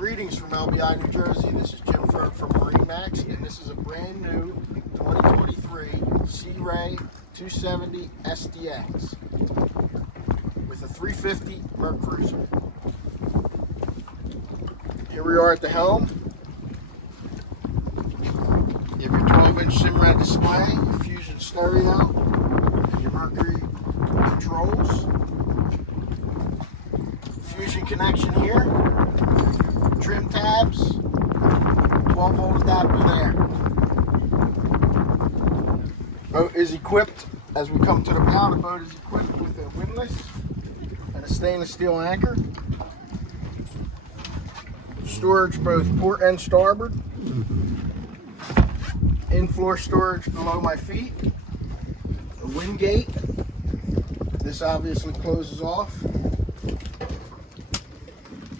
Greetings from LBI, New Jersey. This is Jim from MarineMax, and this is a brand new 2023 Sea Ray 270 SDX with a 350 MakeMerCruiser. Here we are at the helm. You have your 12-inch Simrad display, your Fusion stereo, and your Mercury controls. Fusion connection here. Trim tabs, 12-volt adapter there. Boat is equipped, as we come to the bow, the boat is equipped with a windlass and a stainless steel anchor. Storage both port and starboard. In-floor storage below my feet. A wind gate. This obviously closes off.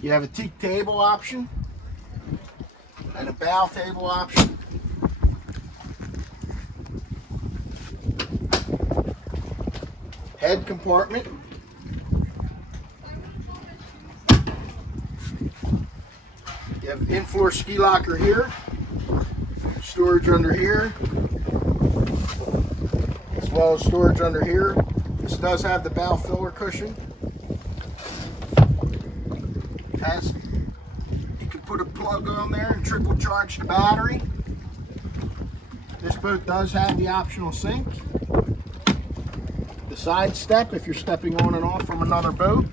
You have a teak table option and a bow table option. Head compartment. You have in-floor ski locker here. Storage under here. As well as storage under here. This does have the bow filler cushion. You can put a plug on there and trickle charge the battery. This boat does have the optional sink. The side step if you're stepping on and off from another boat.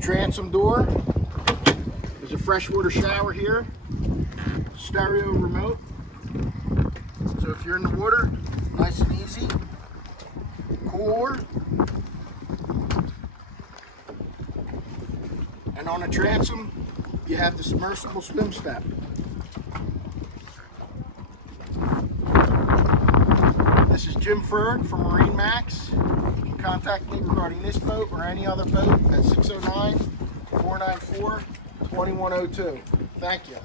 Transom door. There's a freshwater shower here. Stereo remote. So if you're in the water, nice and easy. Cooler. And on a transom, you have the submersible swim step. This is Jim from MarineMax. You can contact me regarding this boat or any other boat at 609-494-2102. Thank you.